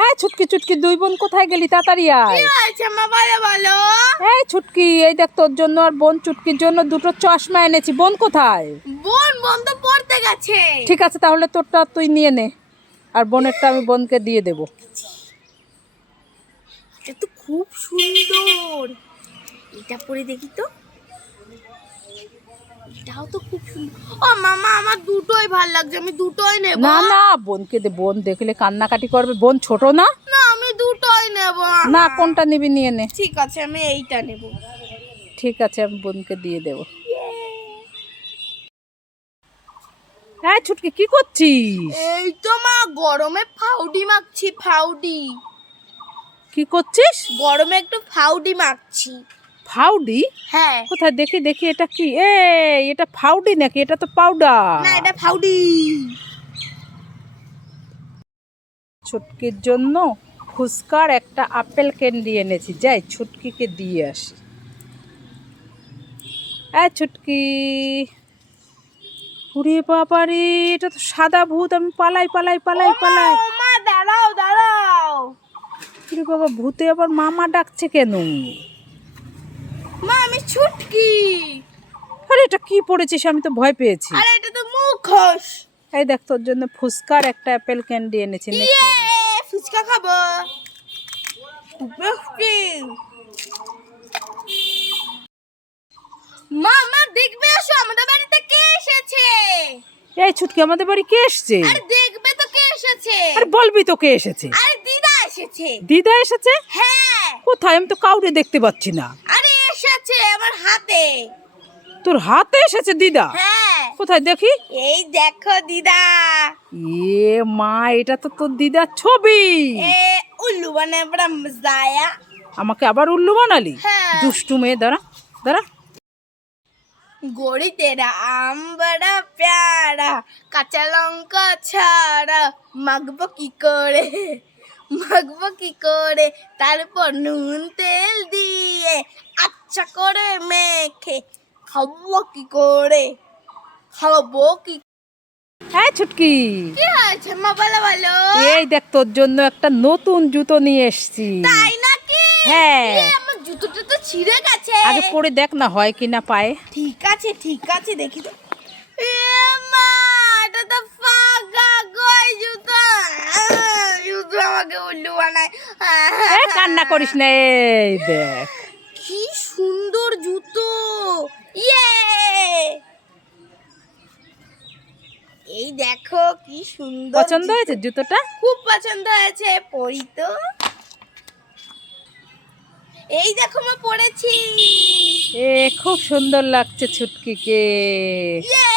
হ্যাঁ ছুটকি ছুটকি দুই বোন কোথায় গেলি? তাড়াতাড়ি আয়। বলো এই ছুটকি এই দেখ তোর জন্য আর বোন চুটকির জন্য দুটো চশমা এনেছি। বোন কোথায়? বোন বোন তো পড়তে গেছে। ঠিক আছে তাহলে তোরটা তুই নিয়ে নে। আর বোনেরটা আমি বোনকে দিয়ে দেবো। এটা তো খুব সুন্দর। এটা পরে দেখি তো। এটাও তো খুব সুন্দর। ও মামা আমার দুটোই ভালো লাগছে আমি দুটোই নেব। না না বোনকে দে বোন দেখলে কান্নাকাটি করবে। বোন ছোট না? না আমি দুটোই নেব না কোনটা নিবি নিয়ে নে। ঠিক আছে আমি এইটা নেব। ঠিক আছে আমি বোনকে দিয়ে দেবো। হ্যাঁ ছুটকি কি করছিস? এই তো মা গরমে ফাউডি মাখছি ফাউডি। কি করছিস? গরমে একটু ফাউডি মাখছি। ফাউডি? হ্যাঁ। কোথায়? দেখি দেখি এটা কি? এ এটা ফাউডি নাকি? এটা তো পাউডার। না এটা ফাউডি। ছুটকির জন্য ফুচকার একটা আপেল ক্যান্ডি এনেছি। যাই ছুটকিকে দিয়ে আসি। হ্যাঁ ছুটকি। ওরে বাবা রে এটা তো সাদা ভূত। আমি পালাই পালাই পালাই পালাই। দাঁড়াও দাঁড়াও। ওরে বাবা ভূতে আবার মামা ডাকছে কেন? মা আমি ছুটকি। আরে এটা কি পড়েছিস? আমি তো ভয় পেয়েছি। আরে এটা তো মুখোশ। এই দেখ তোর জন্য ফুচকার একটা অ্যাপেল ক্যান্ডি এনেছি। ইয়ে ফুচকা খাব। মা মা দেখবে আসো আমাদের বাড়িতে কে এসেছে? এই ছুটকি আমাদের বাড়ি কে এসছে? আরে দেখবে তো কে এসেছে। আরে বলবি তো কে এসেছে। আরে দিদা এসেছে। দিদা এসেছে? হ্যাঁ। কোথায়? আমি তো কাউরে দেখতে পাচ্ছি না। আছে আমার হাতে। তোর হাতে এসেছে দিদা? হ্যাঁ। কোথায় দেখি? এই দেখো দিদা। এ মা এটা তো তোর দিদার ছবি। এ উল্লু বানায় বড় মজায়া আমাকে আবার উল্লু বানালি? হ্যাঁ। দুষ্টু মেয়ে দাঁড়া দাঁড়া। গড়ি তেরা আম বড়া প্যারা কাঁচা লঙ্কা ছাড়া। মাগব কি করে? মাগব কি করে? তারপর নুন তেল আচ্ছা করে মেখে খাব কি করে? খাব কি হ্যাঁ ছুটকি। কি হয়েছে মা বলো বলো? এই দেখ তোর জন্য একটা নতুন জুতো নিয়ে এসেছি। তাই নাকি? হ্যাঁ। আমার জুতোটা তো ছিঁড়ে গেছে। আগে পরে দেখ না হয় কি না পায়ে। ঠিক আছে ঠিক আছে দেখি তো। মা এটা তো ফাঁকা কই জুতো? জুতো আমাকে উল্লু বানায়। কান্না করিস না এই দেখ। সুন্দর জুতো। ইয়ে! এই দেখো কি সুন্দর পছন্দ হয়েছে জুতোটা? খুব পছন্দ হয়েছে পরি তো। এই দেখো মা পড়েছি এ খুব সুন্দর লাগছে ছুটকিকে। ইয়ে!